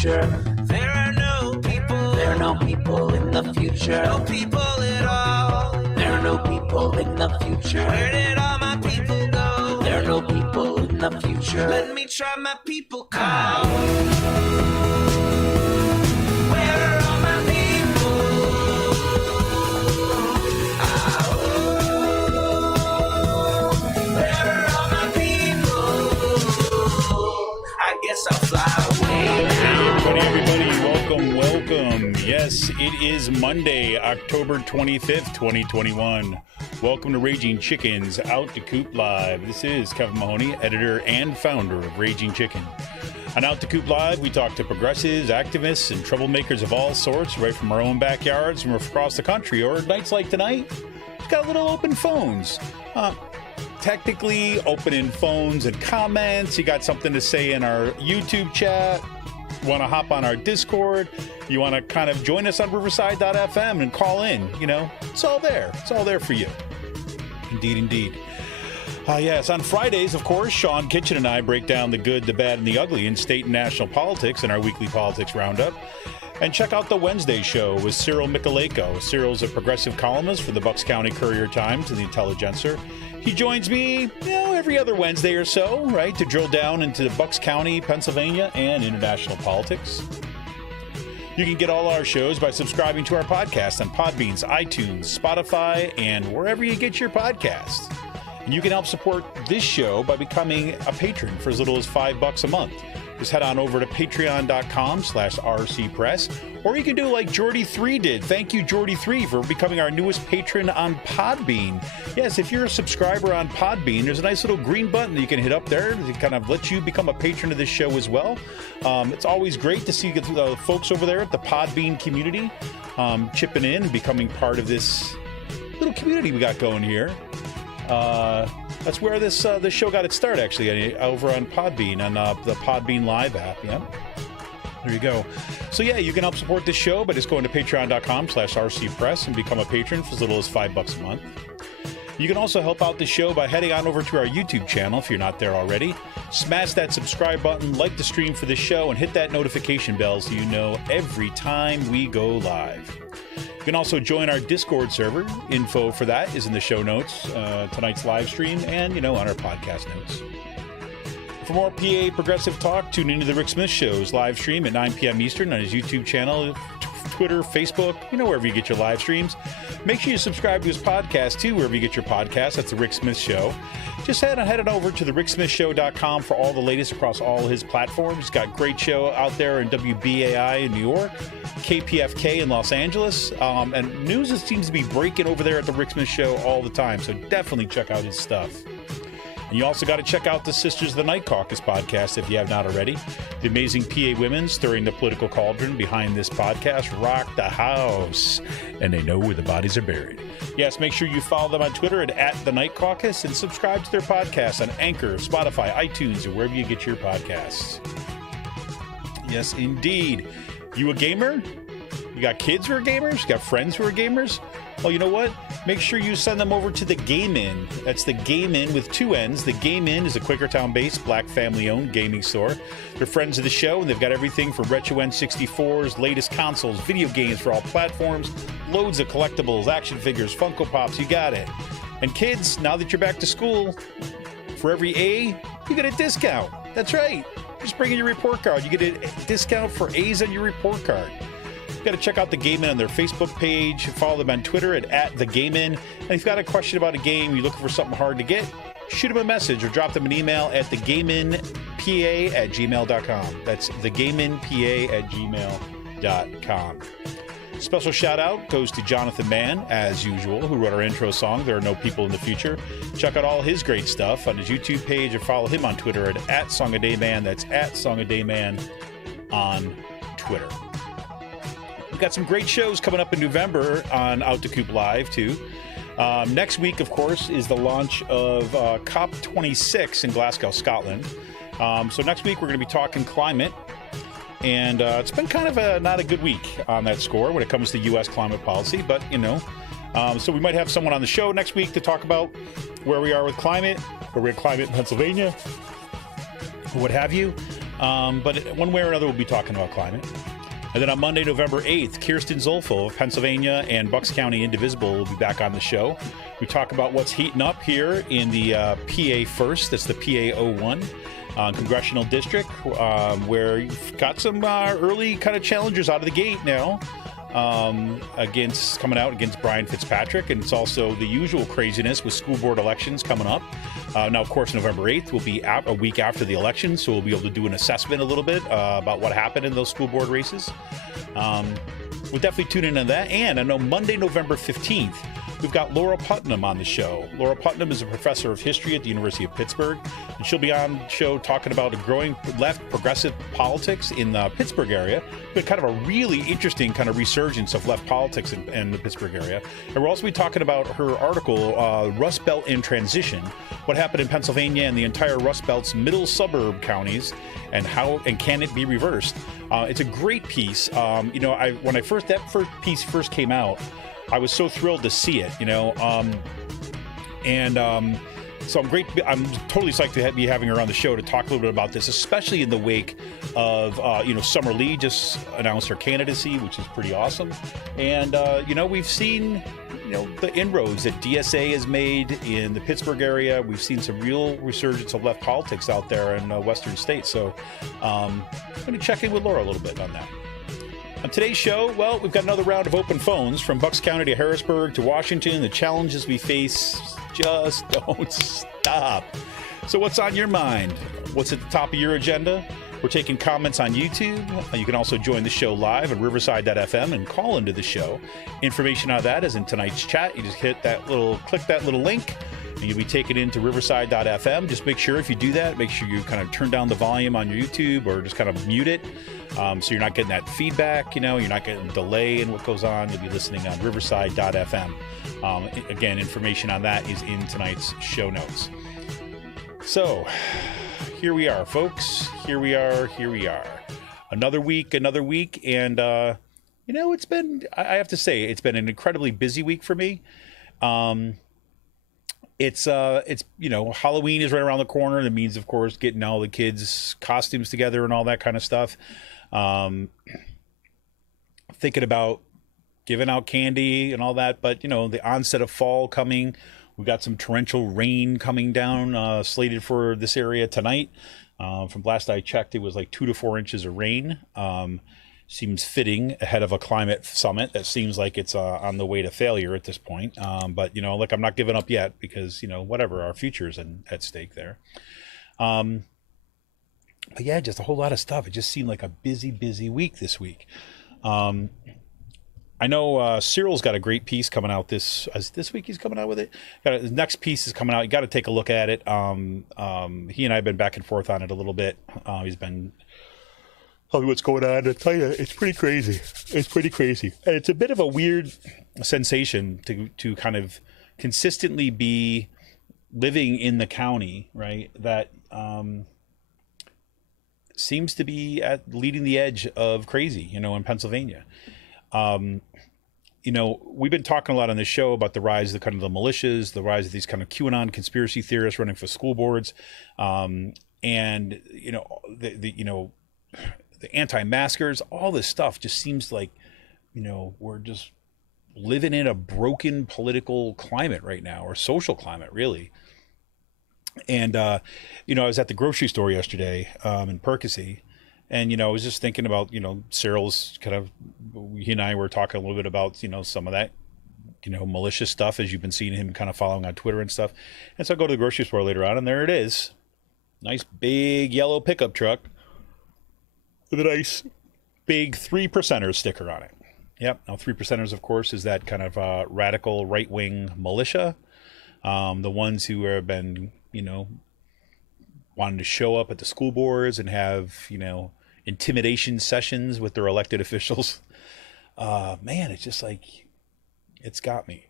future. There are no people. There are no people in the future. No people at all. There are no people in the future. Where did all my people go? There are no people in the future. Let me try my people call. Where are all my people? Where are all my people? I guess I'll fly away now. Everybody, welcome. Yes, it is Monday, October 25th, 2021. Welcome to Raging Chicken's Out to Coop Live. This is Kevin Mahoney, editor and founder of Raging Chicken. On Out to Coop Live, we talk to progressives, activists, and troublemakers of all sorts, right from our own backyards, from across the country, or nights like tonight, we've got a little open phones. Technically, opening phones and comments. You got something to say in our YouTube chat. Want to hop on our Discord, you want to kind of join us on riverside.fm and call in, it's all there. It's all there for you. Indeed. Yes, on Fridays, of course, Sean Kitchen and I break down the good, the bad, and the ugly in state and national politics in our weekly politics roundup. And check out the Wednesday show with Cyril Michaleko. Cyril's a progressive columnist for the Bucks County Courier-Times and the Intelligencer. He joins me, every other Wednesday or so, right, to drill down into the Bucks County, Pennsylvania, and international politics. You can get all our shows by subscribing to our podcast on Podbean's, iTunes, Spotify, and wherever you get your podcasts. And you can help support this show by becoming a patron for as little as $5 a month. Just head on over to patreon.com/rcpress, or you can do like Jordy3 did. Thank you, Jordy3, for becoming our newest patron on Podbean. Yes, if you're a subscriber on Podbean, there's a nice little green button that you can hit up there to kind of let you become a patron of this show as well. It's always great to see the folks over there at the Podbean community chipping in and becoming part of this little community we got going here. That's where this show got its start, actually, over on Podbean, on the Podbean Live app. Yeah, there you go. So yeah, you can help support this show by just going to patreon.com/rcpress and become a patron for as little as $5 a month. You can also help out the show by heading on over to our YouTube channel if you're not there already. Smash that subscribe button, like the stream for the show, and hit that notification bell so you know every time we go live. You can also join our Discord server. Info for that is in the show notes, tonight's live stream, and, on our podcast notes. For more PA progressive talk, tune into the Rick Smith Show's live stream at 9 p.m. Eastern on his YouTube channel, Twitter, Facebook, wherever you get your live streams. Make sure you subscribe to his podcast, too, wherever you get your podcast. That's The Rick Smith Show. Just head on over to thericksmithshow.com for all the latest across all his platforms. He's got a great show out there in WBAI in New York, KPFK in Los Angeles, and news seems to be breaking over there at The Rick Smith Show all the time, so definitely check out his stuff. And you also got to check out the Sisters of the Night Caucus podcast if you have not already. The amazing PA women stirring the political cauldron behind this podcast rock the house, and they know where the bodies are buried. Yes, make sure you follow them on Twitter at The Night Caucus and subscribe to their podcast on Anchor, Spotify, iTunes, or wherever you get your podcasts. Yes, indeed. You a gamer? You got kids who are gamers? You got friends who are gamers? Well, you know what? Make sure you send them over to the Game Inn. That's the Game Inn with 2 N's. The Game Inn is a Quakertown-based, black family-owned gaming store. They're friends of the show, and they've got everything from retro N64s, latest consoles, video games for all platforms, loads of collectibles, action figures, Funko Pops, you got it. And kids, now that you're back to school, for every A, you get a discount. That's right. Just bring in your report card. You get a discount for A's on your report card. You've got to check out The Game Inn on their Facebook page. Follow them on Twitter at The Game Inn. And if you've got a question about a game, you're looking for something hard to get, shoot them a message or drop them an email at thegameinpa@gmail.com. That's thegameinpa@gmail.com. Special shout out goes to Jonathan Mann, as usual, who wrote our intro song, There Are No People in the Future. Check out all his great stuff on his YouTube page or follow him on Twitter at @SongADayMan. That's @SongADayMan on Twitter. We've got some great shows coming up in November on Out to Coop Live, too. Next week, of course, is the launch of COP26 in Glasgow, Scotland. So next week, we're going to be talking climate. And it's been kind of not a good week on that score when it comes to U.S. climate policy. But, so we might have someone on the show next week to talk about where we are with climate, where we're at climate in Pennsylvania, what have you. But one way or another, we'll be talking about climate. And then on Monday, November 8th, Kirsten Zolfo of Pennsylvania and Bucks County Indivisible will be back on the show. We talk about what's heating up here in the PA First. That's the PA 01 Congressional District, where you've got some early kind of challengers out of the gate now. Coming out against Brian Fitzpatrick, and it's also the usual craziness with school board elections coming up. Now, of course, November 8th will be a week after the election, so we'll be able to do an assessment a little bit about what happened in those school board races. We'll definitely tune in on that. And I know Monday, November 15th, we've got Laura Putnam on the show. Laura Putnam is a professor of history at the University of Pittsburgh, and she'll be on the show talking about the growing left progressive politics in the Pittsburgh area, but kind of a really interesting kind of resurgence of left politics in the Pittsburgh area. And we'll also be talking about her article, Rust Belt in Transition, what happened in Pennsylvania and the entire Rust Belt's middle suburb counties, and how and can it be reversed. It's a great piece. When that first piece first came out, I was so thrilled to see it, so I'm totally psyched to be having her on the show to talk a little bit about this, especially in the wake of, Summer Lee just announced her candidacy, which is pretty awesome. And, we've seen, the inroads that DSA has made in the Pittsburgh area. We've seen some real resurgence of left politics out there in Western states. So I'm going to check in with Laura a little bit on that. On today's show, well, we've got another round of open phones from Bucks County to Harrisburg to Washington. The challenges we face just don't stop. So what's on your mind? What's at the top of your agenda? We're taking comments on YouTube. You can also join the show live at riverside.fm and call into the show. Information on that is in tonight's chat. You just click that little link, and you'll be taken into riverside.fm. Just make sure if you do that, make sure you kind of turn down the volume on your YouTube or just kind of mute it. So you're not getting that feedback, you're not getting delay in what goes on. You'll be listening on riverside.fm. Again, information on that is in tonight's show notes. So here we are, folks. Here we are. Another week. And, it's been, I have to say, it's been an incredibly busy week for me. It's Halloween is right around the corner. That means, of course, getting all the kids' costumes together and all that kind of stuff. Thinking about giving out candy and all that, but the onset of fall coming. We've got some torrential rain coming down, slated for this area tonight. From last I checked, it was like 2 to 4 inches of rain. Seems fitting ahead of a climate summit that seems like it's on the way to failure at this point. But I'm not giving up yet because whatever, our future is at stake there. But yeah, just a whole lot of stuff. It just seemed like a busy week this week. I know Cyril's got a great piece coming out this week. He's coming out with it. His next piece is coming out. You got to take a look at it. He and I have been back and forth on it a little bit. He's been telling me what's going on. I tell you, it's pretty crazy. And it's a bit of a weird sensation to kind of consistently be living in the county, right? That seems to be leading the edge of crazy, in Pennsylvania. We've been talking a lot on this show about the rise of the militias, the rise of these kind of QAnon conspiracy theorists running for school boards, and the anti-maskers. All this stuff just seems like we're just living in a broken political climate right now, or social climate, really. And I was at the grocery store yesterday in Percy. And, I was just thinking about, Cyril's he and I were talking a little bit about, some of that, malicious stuff, as you've been seeing him kind of following on Twitter and stuff. And so I go to the grocery store later on, and there it is. Nice big yellow pickup truck with a nice big 3%ers sticker on it. Yep. Now, 3%ers, of course, is that kind of radical right-wing militia. The ones who have been, wanting to show up at the school boards and have, intimidation sessions with their elected officials. Man, it's just like, it's got me.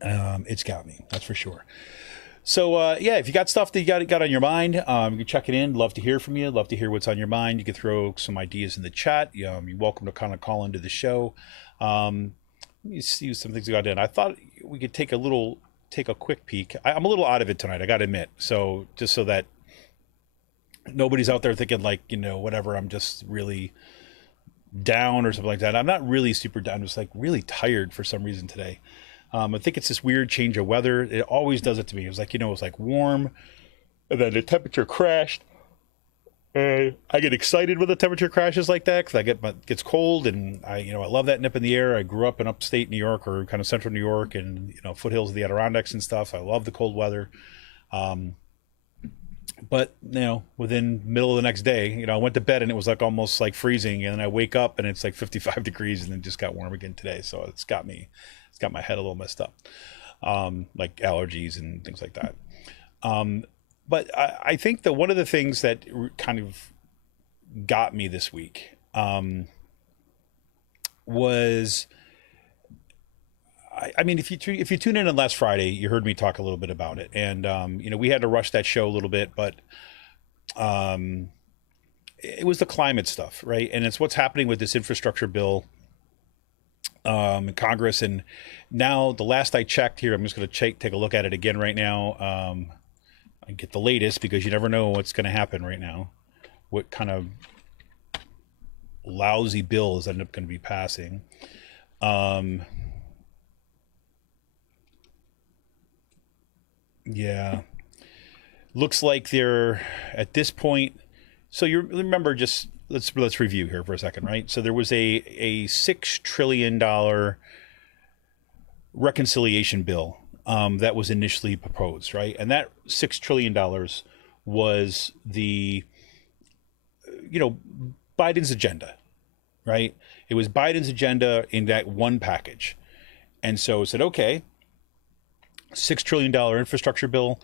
That's for sure. So, if you got stuff that you got on your mind, you can check it in. Love to hear from you. Love to hear what's on your mind. You can throw some ideas in the chat. You're welcome to kind of call into the show. Let me see some things we got in. I thought we could take a quick peek. I'm a little out of it tonight, I got to admit. So just so that nobody's out there thinking like, whatever, I'm just really down or something like that. I'm not really super down. I'm just like really tired for some reason today. I think it's this weird change of weather. It always does it to me. It was like, it was like warm and then the temperature crashed. And I get excited when the temperature crashes like that because it gets cold, and I love that nip in the air. I grew up in upstate New York, or kind of central New York, and foothills of the Adirondacks and stuff. I love the cold weather. But within middle of the next day, I went to bed and it was like almost like freezing, and then I wake up and it's like 55 degrees, and then just got warm again today. So it's got my head a little messed up, like allergies and things like that. But I think that one of the things that kind of got me this week was, I mean, if you tune in on last Friday, you heard me talk a little bit about it, and we had to rush that show a little bit, but it was the climate stuff, right? And it's what's happening with this infrastructure bill in Congress, and now the last I checked here, I'm just going to take a look at it again right now. I get the latest because you never know what's going to happen right now. What kind of lousy bills end up going to be passing. Yeah, looks like they're at this point. So you remember, just let's review here for a second, right? So there was a $6 trillion reconciliation bill that was initially proposed, right? And that $6 trillion was the, Biden's agenda, right? It was Biden's agenda in that one package. And so it said, okay, $6 trillion infrastructure bill.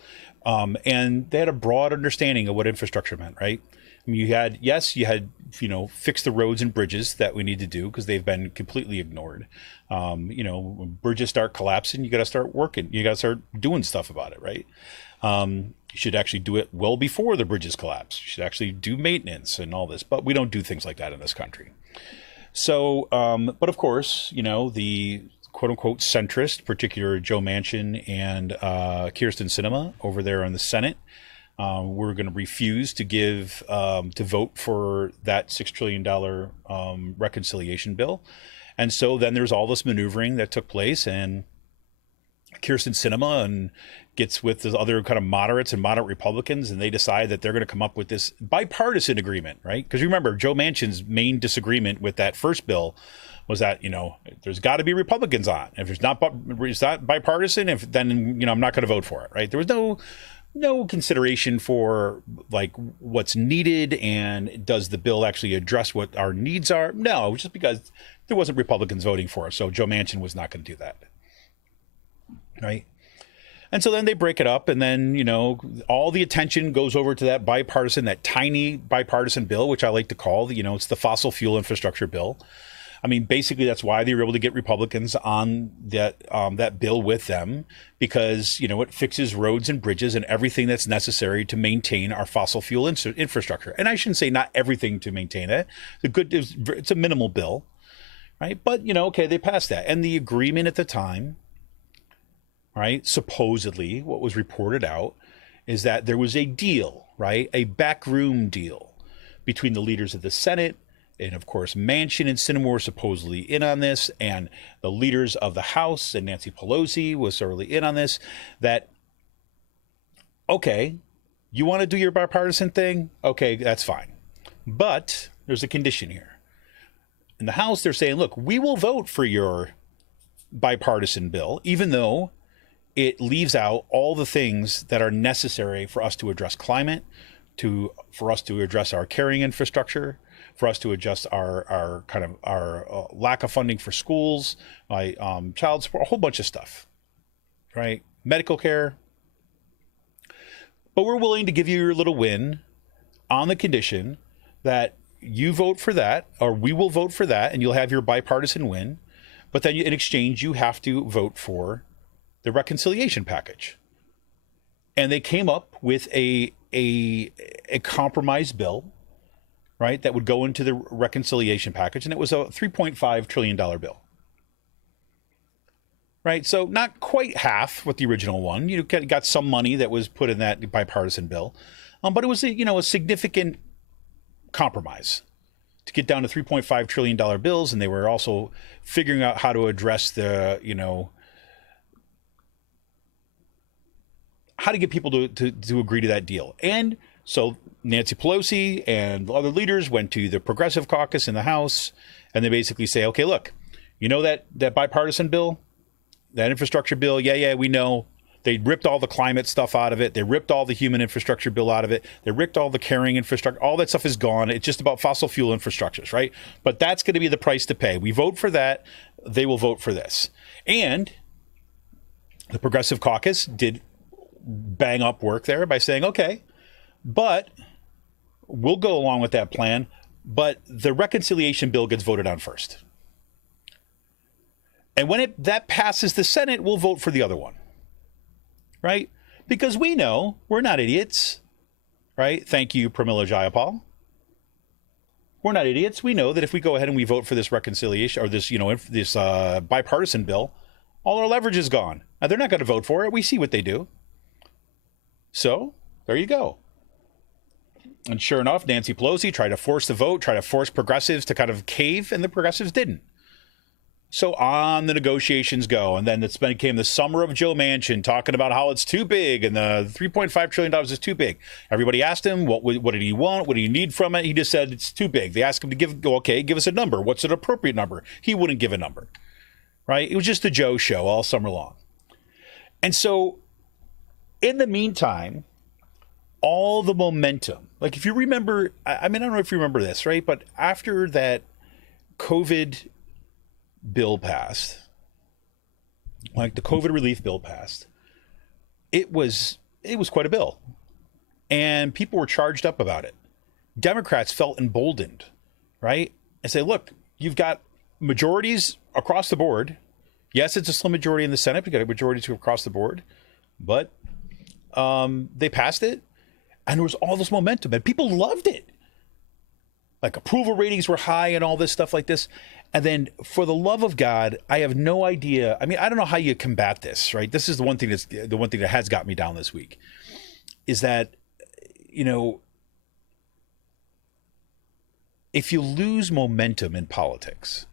And they had a broad understanding of what infrastructure meant, right? I mean, you had fix the roads and bridges that we need to do because they've been completely ignored. When bridges start collapsing, you got to start working. You got to start doing stuff about it, right? You should actually do it well before the bridges collapse. You should actually do maintenance and all this, but we don't do things like that in this country. So, but of course, the quote unquote centrist, particularly Joe Manchin and Kyrsten Sinema over there in the Senate, we're going to refuse to to vote for that $6 trillion reconciliation bill. And so then there's all this maneuvering that took place, and Kyrsten Sinema gets with the other kind of moderates and moderate Republicans, and they decide that they're going to come up with this bipartisan agreement, right? Because remember, Joe Manchin's main disagreement with that first bill was that, there's got to be Republicans on. If it's not bipartisan, then I'm not going to vote for it, right? There was no consideration for like what's needed and does the bill actually address what our needs are? No, just because there wasn't Republicans voting for it. So Joe Manchin was not going to do that. Right. And so then they break it up, and then, all the attention goes over to that tiny bipartisan bill, which I like to call, it's the fossil fuel infrastructure bill. I mean, basically, that's why they were able to get Republicans on that bill with them, because, it fixes roads and bridges and everything that's necessary to maintain our fossil fuel infrastructure. And I shouldn't say not everything to maintain it. It's a minimal bill, right? But, okay, they passed that. And the agreement at the time, right, supposedly what was reported out is that there was a deal, right, a backroom deal between the leaders of the Senate. And of course, Manchin and Sinema were supposedly in on this, and the leaders of the House and Nancy Pelosi was certainly in on this, that, okay, you want to do your bipartisan thing? Okay, that's fine. But there's a condition here. In the House, they're saying, look, we will vote for your bipartisan bill, even though it leaves out all the things that are necessary for us to address climate, for us to address our carrying infrastructure, for us to adjust our lack of funding for schools, child support, a whole bunch of stuff, right? Medical care. But we're willing to give you your little win on the condition that you vote for that, or we will vote for that, and you'll have your bipartisan win. But then in exchange, you have to vote for the reconciliation package. And they came up with a compromise bill, right, that would go into the reconciliation package, and it was a $3.5 trillion bill. Right, so not quite half what the original one. You got some money that was put in that bipartisan bill, But it was a significant compromise to get down to $3.5 trillion bills, and they were also figuring out how to address the how to get people to agree to that deal. And so Nancy Pelosi and other leaders went to the Progressive Caucus in the House, and they basically say, okay, look, that bipartisan bill, that infrastructure bill, yeah, we know. They ripped all the climate stuff out of it. They ripped all the human infrastructure bill out of it. They ripped all the carrying infrastructure. All that stuff is gone. It's just about fossil fuel infrastructures, right? But that's going to be the price to pay. We vote for that. They will vote for this. And the Progressive Caucus did bang up work there by saying, okay, but we'll go along with that plan, but the reconciliation bill gets voted on first. And when that passes the Senate, we'll vote for the other one. Right? Because we know we're not idiots, right? Thank you, Pramila Jayapal. We're not idiots. We know that if we go ahead and we vote for this reconciliation or this, this bipartisan bill, all our leverage is gone. Now, they're not going to vote for it. We see what they do. So there you go. And sure enough, Nancy Pelosi tried to force the vote, tried to force progressives to kind of cave, and the progressives didn't. So on the negotiations go, and then it became the summer of Joe Manchin talking about how it's too big and the $3.5 trillion is too big. Everybody asked him, what did he want? What do you need from it? He just said it's too big. They asked him to give us a number. What's an appropriate number? He wouldn't give a number, right? It was just the Joe show all summer long. And so in the meantime, all the momentum, like if you remember, I don't know if you remember this, right? But after that COVID bill passed, like the COVID relief bill passed, it was quite a bill, and people were charged up about it. Democrats felt emboldened, right? And say, look, you've got majorities across the board. Yes, it's a slim majority in the Senate. You got a majority across the board, but they passed it, and there was all this momentum, and people loved it. Like approval ratings were high and all this stuff like this. And then for the love of God, I have no idea. I mean, I don't know how you combat this, right? This is the one thing that has got me down this week is that, if you lose momentum in politics,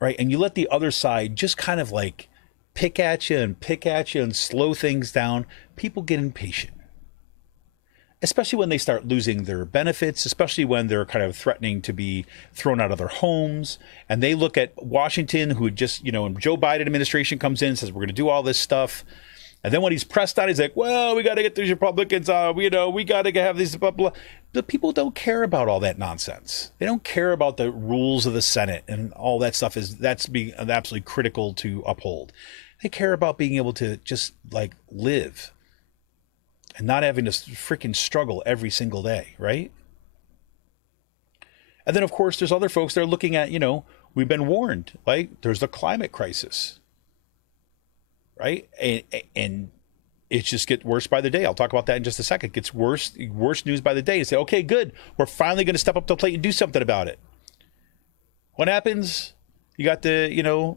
right? And you let the other side just kind of like pick at you and slow things down, people get impatient. Especially when they start losing their benefits, especially when they're kind of threatening to be thrown out of their homes. And they look at Washington, who just, when Joe Biden administration comes in and says, we're going to do all this stuff. And then when he's pressed on, he's like, well, we got to get these Republicans, we got to have these, blah, blah. The people don't care about all that nonsense. They don't care about the rules of the Senate and all that stuff. That's being absolutely critical to uphold. They care about being able to just like live and not having to freaking struggle every single day, right? And then, of course, there's other folks that are looking at, we've been warned, like there's the climate crisis, right? And it just gets worse by the day. I'll talk about that in just a second. It gets worse news by the day. You say, okay, good. We're finally going to step up to the plate and do something about it. What happens? You got the,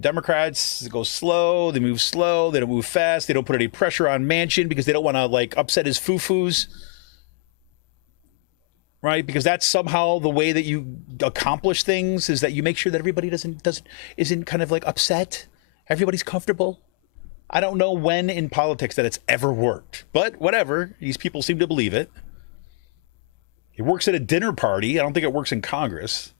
Democrats go slow, they move slow, they don't move fast, they don't put any pressure on Manchin because they don't want to like upset his foo-foos, right? Because that's somehow the way that you accomplish things, is that you make sure that everybody isn't kind of like upset, everybody's comfortable. I don't know when in politics that it's ever worked, but whatever, these people seem to believe it. It works at a dinner party. I don't think it works in Congress,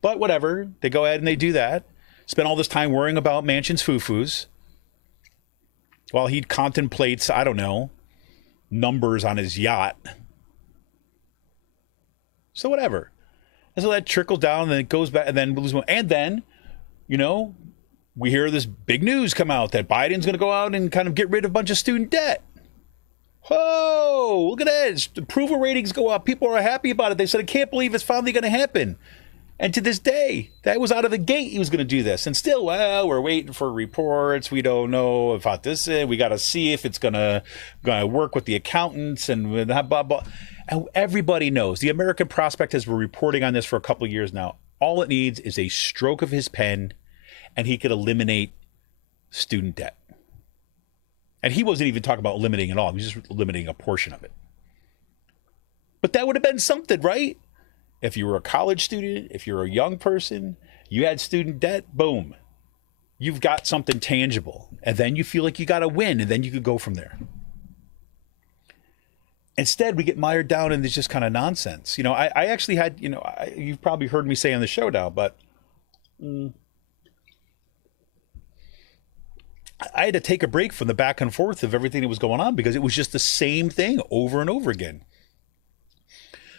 but whatever, they go ahead and they do that. Spend all this time worrying about Manchin's foo-foos while he contemplates, I don't know, numbers on his yacht. So whatever. And so that trickles down and then it goes back and then we hear this big news come out that Biden's going to go out and kind of get rid of a bunch of student debt. Whoa, look at that. Approval ratings go up. People are happy about it. They said, I can't believe it's finally going to happen. And to this day, that was out of the gate he was going to do this. And still, well, we're waiting for reports. We don't know about this. We got to see if it's going to work with the accountants and blah, blah, blah. And everybody knows. The American Prospect has been reporting on this for a couple of years now. All it needs is a stroke of his pen, and he could eliminate student debt. And he wasn't even talking about limiting at all. He was just limiting a portion of it. But that would have been something, right? If you were a college student, if you're a young person, you had student debt, boom. You've got something tangible. And then you feel like you got to win, and then you could go from there. Instead, we get mired down in this just kind of nonsense. You know, I actually had, you know, you've probably heard me say on the show now, but I had to take a break from the back and forth of everything that was going on because it was just the same thing over and over again.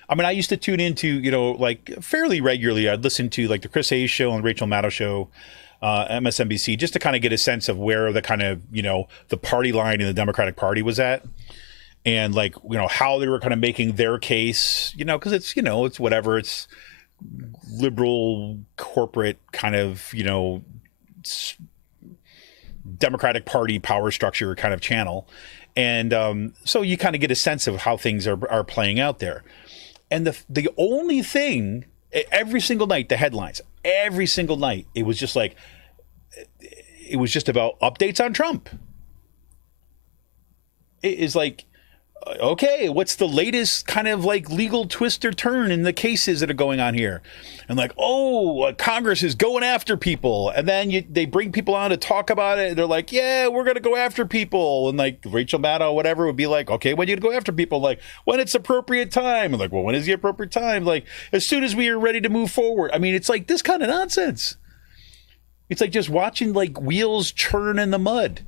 I mean, I used to tune into, you know, like fairly regularly. I'd listen to like the Chris Hayes show and Rachel Maddow show, MSNBC, just to kind of get a sense of where the kind of, you know, the party line in the Democratic Party was at. And like, you know, how they were kind of making their case, you know, because it's, you know, it's whatever, it's liberal corporate kind of, you know, Democratic Party power structure kind of channel. And so you kind of get a sense of how things are playing out there. And the only thing, every single night, the headlines, every single night, it was just like, it was just about updates on Trump. It is like, okay, what's the latest kind of like legal twist or turn in the cases that are going on here? And like, oh, Congress is going after people. And then they bring people on to talk about it. And they're like, yeah, we're going to go after people. And like Rachel Maddow, whatever, would be like, okay, when you go after people? Like, when it's appropriate time. And like, well, when is the appropriate time? Like, as soon as we are ready to move forward. I mean, it's like this kind of nonsense. It's like just watching like wheels churn in the mud.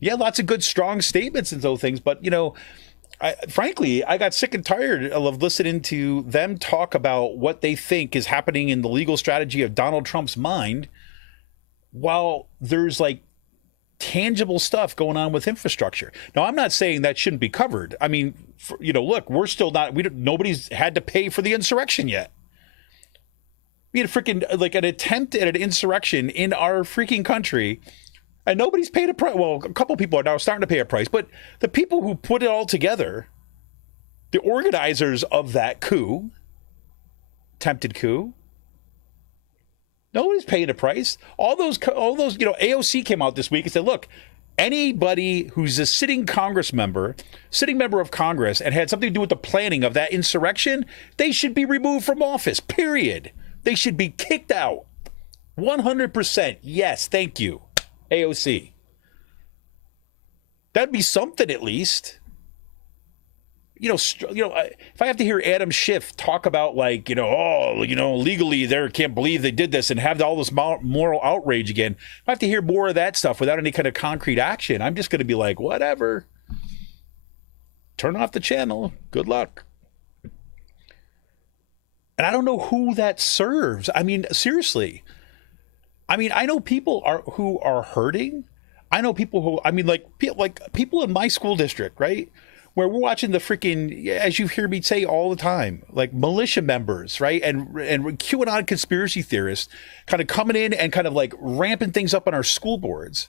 Yeah, lots of good, strong statements and those things. But, you know, frankly, I got sick and tired of listening to them talk about what they think is happening in the legal strategy of Donald Trump's mind while there's like tangible stuff going on with infrastructure. Now, I'm not saying that shouldn't be covered. I mean, you know, look, we're still not, nobody's had to pay for the insurrection yet. We had a freaking, like an attempt at an insurrection in our freaking country. And nobody's paid a price. Well, a couple people are now starting to pay a price. But the people who put it all together, the organizers of that coup, attempted coup, nobody's paying a price. All those, you know, AOC came out this week and said, look, anybody who's a sitting member of Congress and had something to do with the planning of that insurrection, they should be removed from office, period. They should be kicked out. 100%. Yes, thank you. AOC. That'd be something at least. You know, if I have to hear Adam Schiff talk about like, you know, oh, you know, legally they can't believe they did this and have all this moral outrage again. If I have to hear more of that stuff without any kind of concrete action, I'm just going to be like, whatever. Turn off the channel. Good luck. And I don't know who that serves. I mean, seriously. I mean, I know people who are hurting. I know people who, I mean, like people in my school district, right? Where we're watching the freaking, as you hear me say all the time, like militia members, right? And QAnon conspiracy theorists kind of coming in and kind of like ramping things up on our school boards.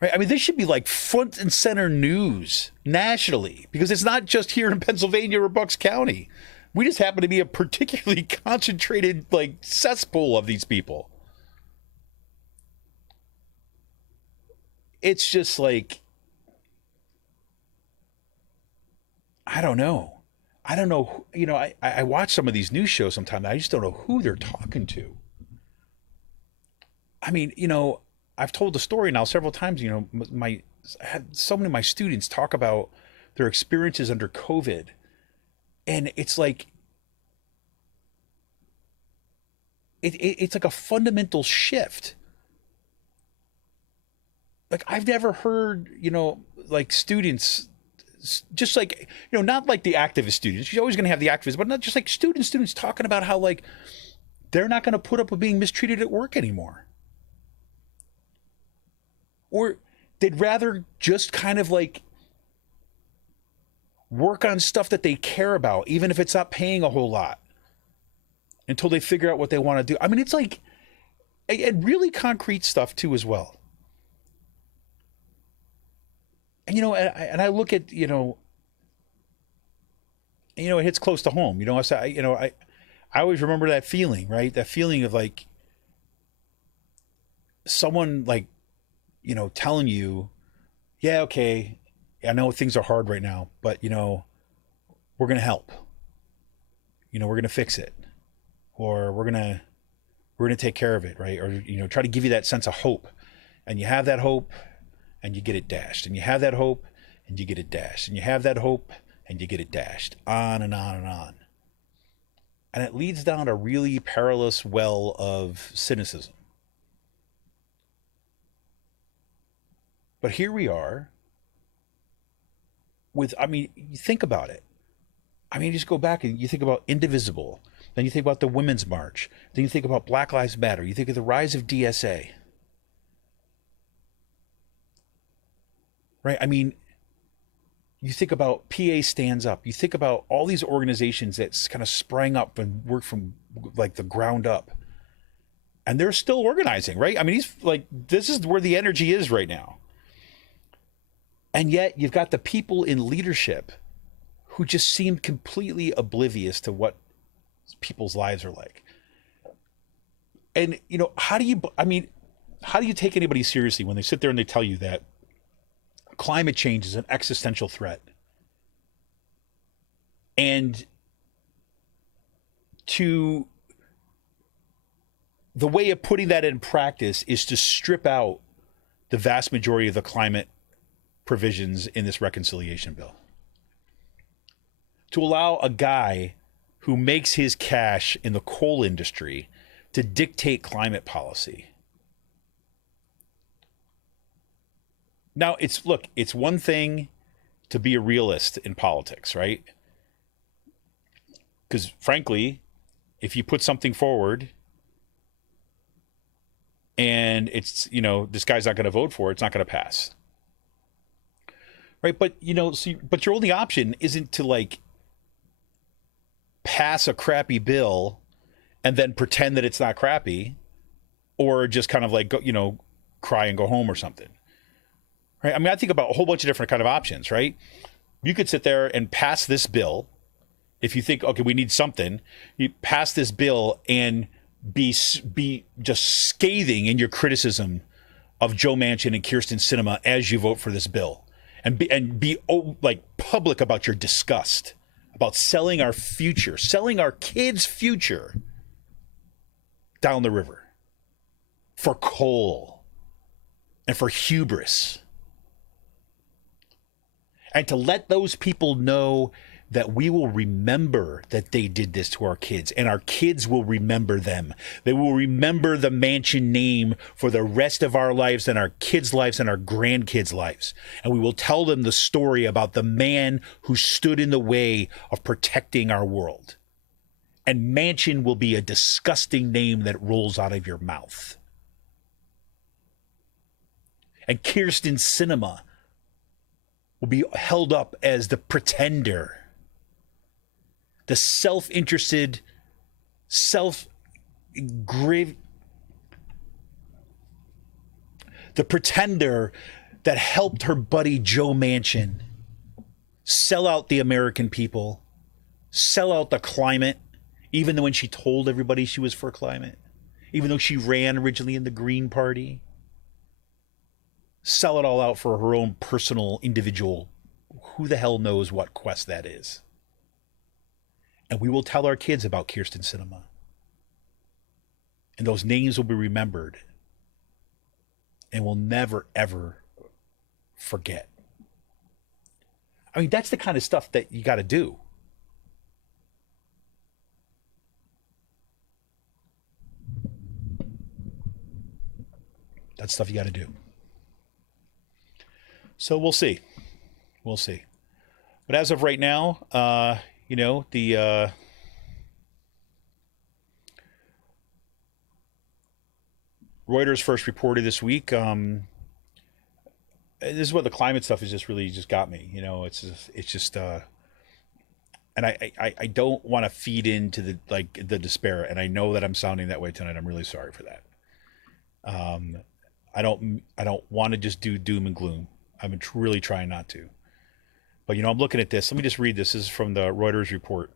Right? I mean, this should be like front and center news nationally because it's not just here in Pennsylvania or Bucks County. We just happen to be a particularly concentrated like cesspool of these people. It's just like, I don't know. You know, I watch some of these news shows sometimes. I just don't know who they're talking to. I mean, you know, I've told the story now several times. You know, I had so many of my students talk about their experiences under COVID. And it's like, it's like a fundamental shift. Like I've never heard, you know, like students, just like, you know, not like the activist students. You're always going to have the activists, but not just like students talking about how like they're not going to put up with being mistreated at work anymore. Or they'd rather just kind of like work on stuff that they care about, even if it's not paying a whole lot, until they figure out what they want to do. I mean, it's like, and really concrete stuff too as well. And, you know, and I look at, you know, it hits close to home. You know, I always remember that feeling, right? That feeling of like someone like, you know, telling you, yeah, okay, I know things are hard right now, but we're going to help. We're going to fix it, or we're going to take care of it, right? Or try to give you that sense of hope. And you have that hope and you get it dashed. And you have that hope and you get it dashed. And you have that hope and you get it dashed. On and on and on. And it leads down a really perilous well of cynicism. But here we are with, you think about it. You just go back and you think about Indivisible. Then you think about the Women's March. Then you think about Black Lives Matter. You think of the rise of DSA. Right? You think about PA Stands Up. You think about all these organizations that kind of sprang up and worked from like the ground up. And they're still organizing, right? This is where the energy is right now. And yet you've got the people in leadership who just seem completely oblivious to what people's lives are like. And how do you take anybody seriously when they sit there and they tell you that climate change is an existential threat? And the way of putting that in practice is to strip out the vast majority of the climate provisions in this reconciliation bill. To allow a guy who makes his cash in the coal industry to dictate climate policy. Now, it's one thing to be a realist in politics, right? Because frankly, if you put something forward and it's, this guy's not going to vote for it, it's not going to pass. Right? But, but your only option isn't to pass a crappy bill and then pretend that it's not crappy, or just kind of go, cry and go home or something. Right? I think about a whole bunch of different kind of options, right? You could sit there and pass this bill. If you think, okay, we need something, you pass this bill and be just scathing in your criticism of Joe Manchin and Kyrsten Sinema as you vote for this bill, and be public about your disgust about selling our future, selling our kids' future down the river for coal and for hubris. And to let those people know that we will remember that they did this to our kids, and our kids will remember them. They will remember the Manchin name for the rest of our lives and our kids' lives and our grandkids' lives. And we will tell them the story about the man who stood in the way of protecting our world. And Manchin will be a disgusting name that rolls out of your mouth. And Kyrsten Sinema will be held up as the pretender, the self-interested, the pretender that helped her buddy Joe Manchin sell out the American people, sell out the climate, even though when she told everybody she was for climate, even though she ran originally in the Green Party, sell it all out for her own personal, individual, who the hell knows what quest that is. And we will tell our kids about Kyrsten Sinema. And those names will be remembered. And we'll never, ever forget. That's the kind of stuff that you got to do. That's stuff you got to do. So we'll see. We'll see. But as of right now, the Reuters first reported this week. This is what the climate stuff has just really just got me. It's just and I don't want to feed into the despair, and I know that I'm sounding that way tonight. I'm really sorry for that. I don't want to just do doom and gloom. I'm really trying not to. But, I'm looking at this. Let me just read this. This is from the Reuters report.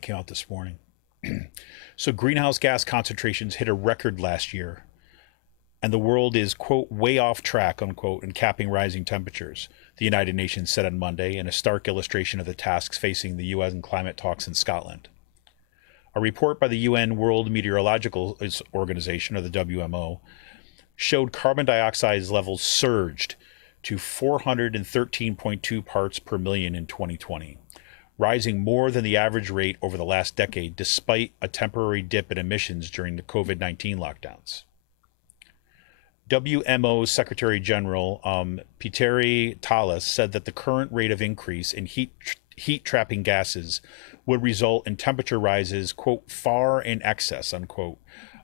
Came out this morning. So greenhouse gas concentrations hit a record last year. and the world is, quote, way off track, unquote, in capping rising temperatures, the United Nations said on Monday in a stark illustration of the tasks facing the UN in climate talks in Scotland. A report by the UN World Meteorological Organization, or the WMO, showed carbon dioxide levels surged to 413.2 parts per million in 2020, rising more than the average rate over the last decade, despite a temporary dip in emissions during the COVID-19 lockdowns. WMO's Secretary General Petteri Talas said that the current rate of increase in heat-trapping gases would result in temperature rises, quote, far in excess, unquote,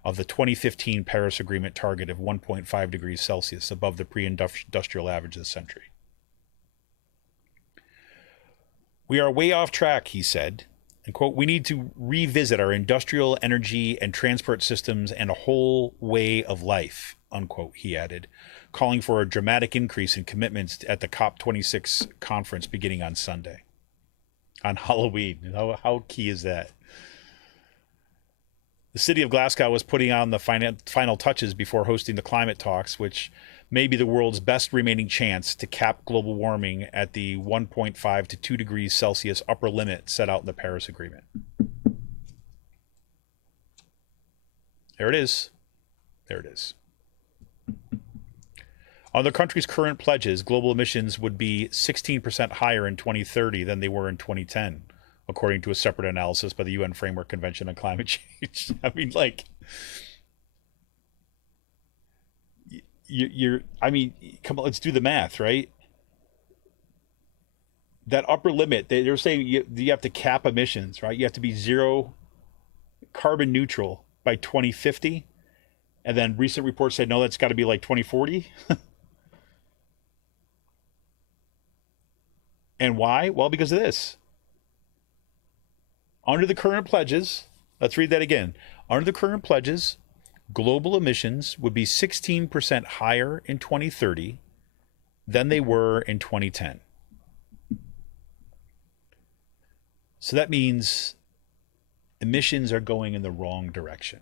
of the 2015 Paris Agreement target of 1.5 degrees Celsius above the pre-industrial average of the century. We are way off track, he said, and, quote, we need to revisit our industrial, energy, and transport systems and a whole way of life, unquote, he added, calling for a dramatic increase in commitments at the COP26 conference beginning on Sunday. On Halloween. How key is that? The city of Glasgow was putting on the final touches before hosting the climate talks, which may be the world's best remaining chance to cap global warming at the 1.5 to 2 degrees Celsius upper limit set out in the Paris Agreement. There it is. There it is. On the country's current pledges, global emissions would be 16% higher in 2030 than they were in 2010, according to a separate analysis by the UN Framework Convention on Climate Change. I mean, like, come on, let's do the math, right? That upper limit, they're saying you have to cap emissions, right? You have to be zero carbon neutral by 2050. And then recent reports said, no, that's got to be like 2040. And why? Well, because of this. Under the current pledges, let's read that again. Under the current pledges, global emissions would be 16% higher in 2030 than they were in 2010. So that means emissions are going in the wrong direction.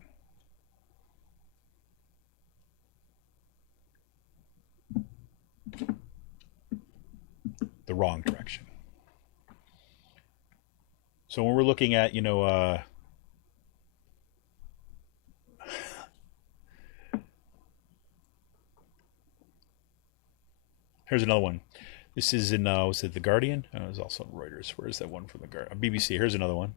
The wrong direction. So when we're looking at, here's another one. This is in, was it The Guardian? Oh, it was also Reuters. Where's that one from the Guardian? BBC. Here's another one.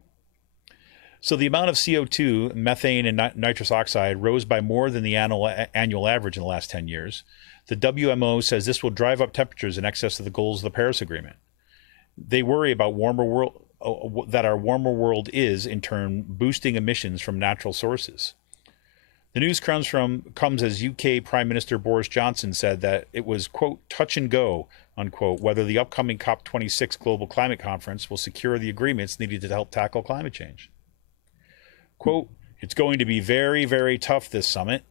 So the amount of CO2, methane, and nitrous oxide rose by more than the annual average in the last 10 years. The WMO says this will drive up temperatures in excess of the goals of the Paris Agreement. They worry about that our warmer world is, in turn, boosting emissions from natural sources. The news comes as UK Prime Minister Boris Johnson said that it was, quote, touch and go, unquote, whether the upcoming COP26 Global Climate Conference will secure the agreements needed to help tackle climate change. Quote, it's going to be very, very tough this summit.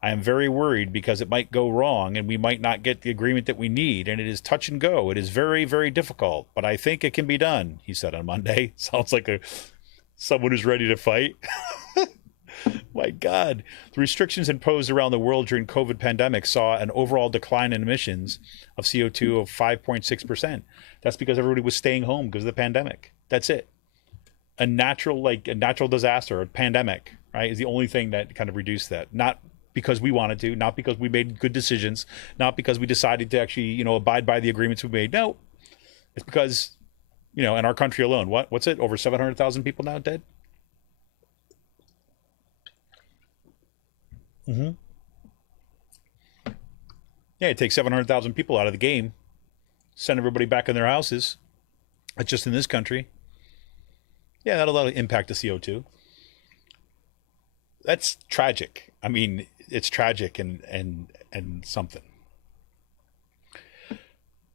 I am very worried because it might go wrong and we might not get the agreement that we need, and it is touch and go. It is very, very difficult, but I think it can be done, he said on Monday. Sounds like someone who's ready to fight. My God. The restrictions imposed around the world during COVID pandemic saw an overall decline in emissions of CO2 of 5.6%. That's because everybody was staying home because of the pandemic. That's it. A natural disaster, a pandemic, right, is the only thing that kind of reduced that. Not because we wanted to, not because we made good decisions, not because we decided to actually, abide by the agreements we made. No, it's because, in our country alone, what's it? Over 700,000 people now dead? Mm-hmm. Yeah, it takes 700,000 people out of the game, send everybody back in their houses. That's just in this country. Yeah, that'll impact the CO2. That's tragic. I mean, it's tragic and something.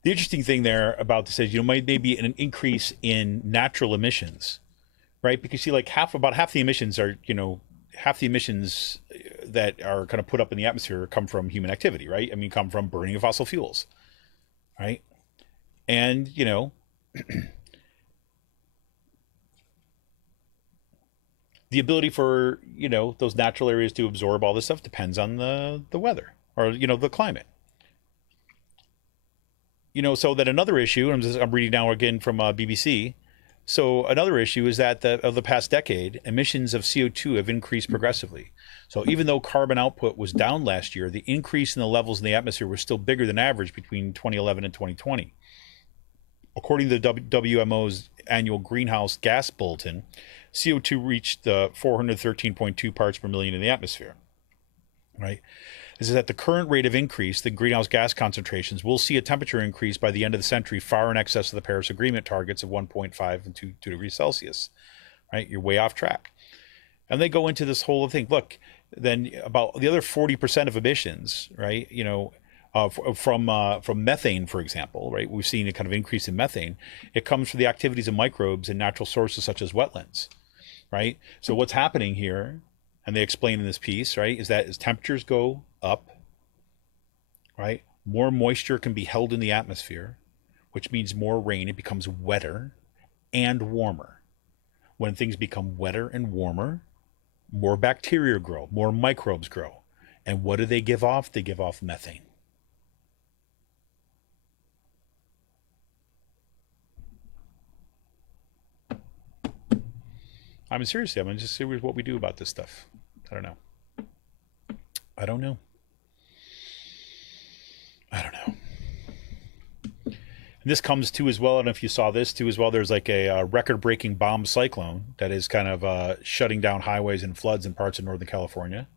The interesting thing there about this is, maybe an increase in natural emissions, right? Because see, like about half the emissions are, that are kind of put up in the atmosphere come from human activity, right? I mean, come from burning of fossil fuels, right? And, the ability for, those natural areas to absorb all this stuff depends on the weather, or the climate. So that another issue, I'm reading now again from BBC. So another issue is that of the past decade, emissions of CO2 have increased progressively. So even though carbon output was down last year, the increase in the levels in the atmosphere was still bigger than average between 2011 and 2020. According to the WMO's annual greenhouse gas bulletin, CO2 reached 413.2 parts per million in the atmosphere. Right? This is at the current rate of increase, the greenhouse gas concentrations will see a temperature increase by the end of the century far in excess of the Paris Agreement targets of 1.5 and 2 degrees Celsius. Right? You're way off track. And they go into this whole thing. Look, then about the other 40% of emissions, right? From methane, for example, right? We've seen a kind of increase in methane. It comes from the activities of microbes in natural sources such as wetlands, right? So what's happening here, and they explain in this piece, right, is that as temperatures go up, right, more moisture can be held in the atmosphere, which means more rain. It becomes wetter and warmer. When things become wetter and warmer, more bacteria grow, more microbes grow. And what do they give off? They give off methane. I mean, seriously, I'm just serious what we do about this stuff. I don't know. I don't know. And this comes too as well. I don't know if you saw this too as well. There's like a record-breaking bomb cyclone that is kind of shutting down highways and floods in parts of Northern California.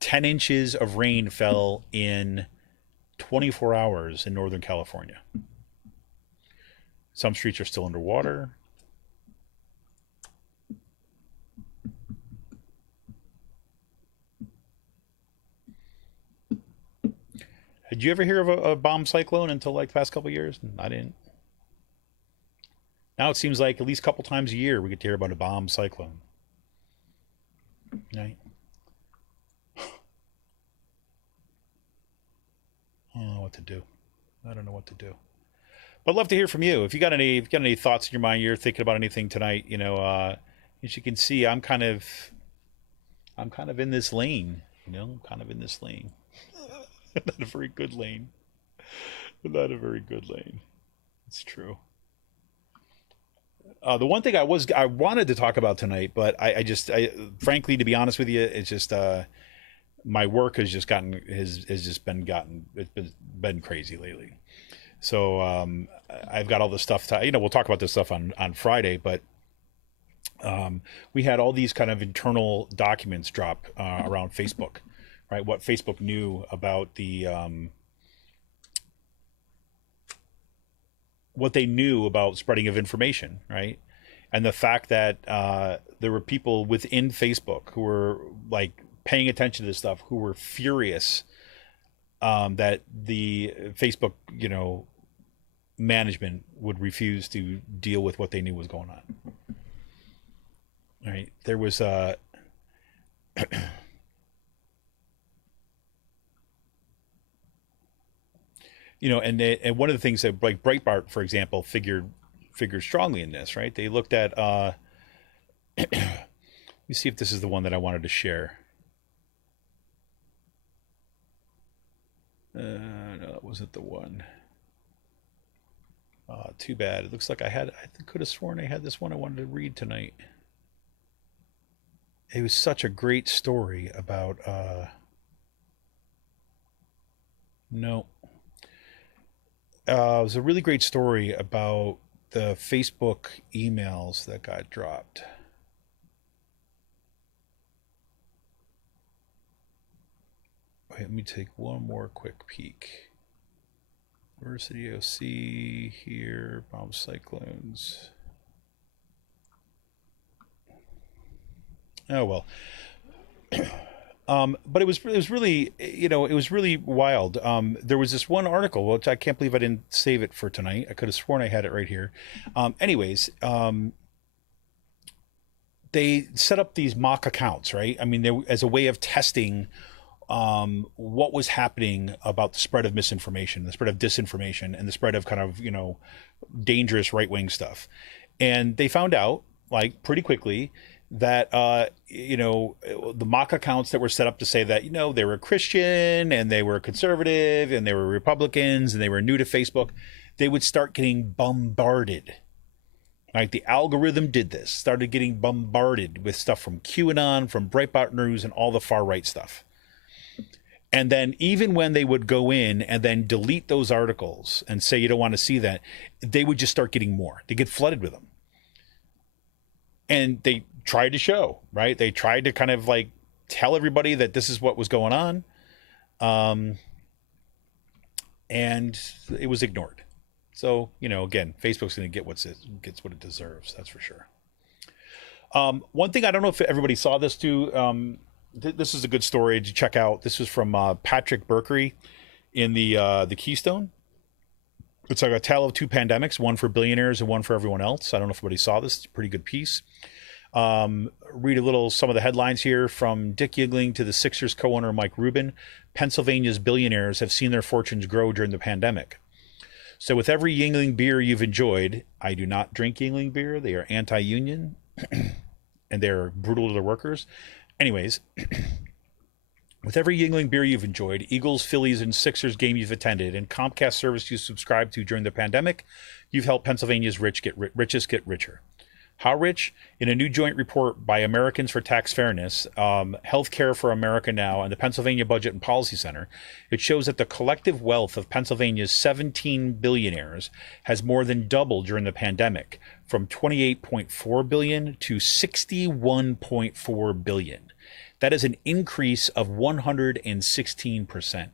10 inches of rain fell in 24 hours in Northern California. Some streets are still underwater. Did you ever hear of a bomb cyclone until like the past couple of years? I didn't. Now it seems like at least a couple times a year we get to hear about a bomb cyclone. Right? I don't know what to do. But I'd love to hear from you. If you got any thoughts in your mind, you're thinking about anything tonight, as you can see, I'm kind of in this lane, kind of in this lane. Not a very good lane. It's true. The one thing I wanted to talk about tonight, but I frankly, to be honest with you, it's just my work has been crazy lately. So I've got all this stuff we'll talk about this stuff on Friday, but we had all these kind of internal documents drop around Facebook, right? What Facebook knew about what they knew about spreading of information, right? And the fact that there were people within Facebook who were like paying attention to this stuff, who were furious that the Facebook, management would refuse to deal with what they knew was going on. Right? There was and one of the things that like Breitbart, for example, figured strongly in this, right? They looked at let me see if this is the one that I wanted to share. No, that wasn't the one. Too bad. It looks like I could have sworn I had this one I wanted to read tonight. It was such a great story about no. It was a really great story about the Facebook emails that got dropped. Wait, let me take one more quick peek. University OC here, bomb cyclones. Oh well. But it was really, it was really wild. There was this one article, which I can't believe I didn't save it for tonight. I could have sworn I had it right here. They set up these mock accounts, right? I mean, as a way of testing what was happening about the spread of misinformation, the spread of disinformation, and the spread of kind of, dangerous right-wing stuff. And they found out, like, pretty quickly that the mock accounts that were set up to say that they were Christian and they were conservative and they were Republicans and they were new to Facebook, they would start getting bombarded. Like the algorithm did this, started getting bombarded with stuff from QAnon, from Breitbart News, and all the far right stuff. And then even when they would go in and then delete those articles and say you don't want to see that, they would just start getting more. They get flooded with them. And they tried to show, right? They tried to kind of like tell everybody that this is what was going on. And it was ignored. So, again, Facebook's going to get what it deserves. That's for sure. One thing, I don't know if everybody saw this too. This is a good story to check out. This was from Patrick Berkery in the Keystone. It's like a tale of two pandemics, one for billionaires and one for everyone else. I don't know if anybody saw this. It's a pretty good piece. Read some of the headlines here from Dick Yingling to the Sixers co-owner Mike Rubin. Pennsylvania's billionaires have seen their fortunes grow during the pandemic. So with every Yingling beer you've enjoyed, I do not drink Yingling beer. They are anti-union and they're brutal to their workers. Anyways, with every Yingling beer you've enjoyed, Eagles, Phillies, and Sixers game you've attended, and Comcast service you subscribed to during the pandemic, you've helped Pennsylvania's richest get richer. How rich? In a new joint report by Americans for Tax Fairness, Healthcare for America Now, and the Pennsylvania Budget and Policy Center, it shows that the collective wealth of Pennsylvania's 17 billionaires has more than doubled during the pandemic, from $28.4 billion to $61.4 billion. That is an increase of 116%.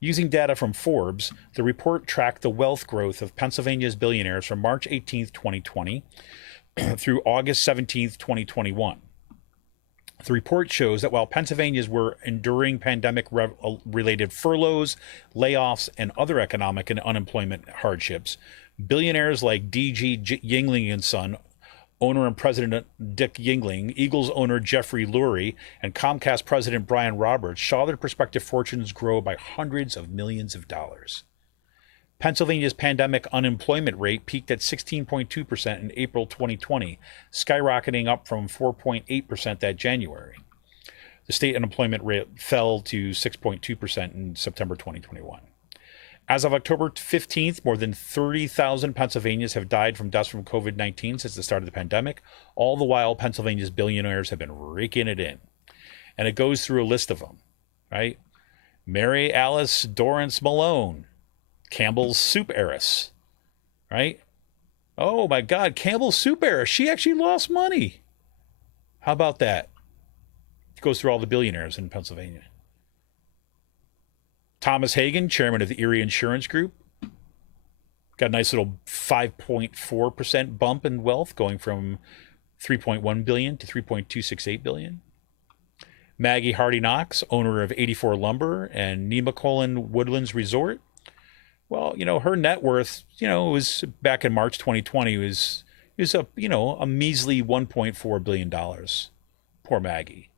Using data from Forbes, the report tracked the wealth growth of Pennsylvania's billionaires from March 18, 2020 through August 17, 2021. The report shows that while Pennsylvanians were enduring pandemic-related furloughs, layoffs, and other economic and unemployment hardships, billionaires like D.G. Yingling and Son, owner and president Dick Yingling, Eagles owner Jeffrey Lurie, and Comcast president Brian Roberts saw their prospective fortunes grow by hundreds of millions of dollars. Pennsylvania's pandemic unemployment rate peaked at 16.2% in April 2020, skyrocketing up from 4.8% that January. The state unemployment rate fell to 6.2% in September 2021. As of October 15th, more than 30,000 Pennsylvanians have died from deaths from COVID-19 since the start of the pandemic. All the while, Pennsylvania's billionaires have been raking it in. And it goes through a list of them, right? Mary Alice Dorrance Malone, Campbell's Soup heiress, right? Oh my God, Campbell's Soup heiress. She actually lost money. How about that? It goes through all the billionaires in Pennsylvania. Thomas Hagen, chairman of the Erie Insurance Group, got a nice little 5.4% bump in wealth, going from $3.1 billion to $3.268 billion. Maggie Hardy Knox, owner of 84 Lumber and Nemacolin Woodlands Resort. Well, her net worth, was back in March 2020 was a measly $1.4 billion. Poor Maggie.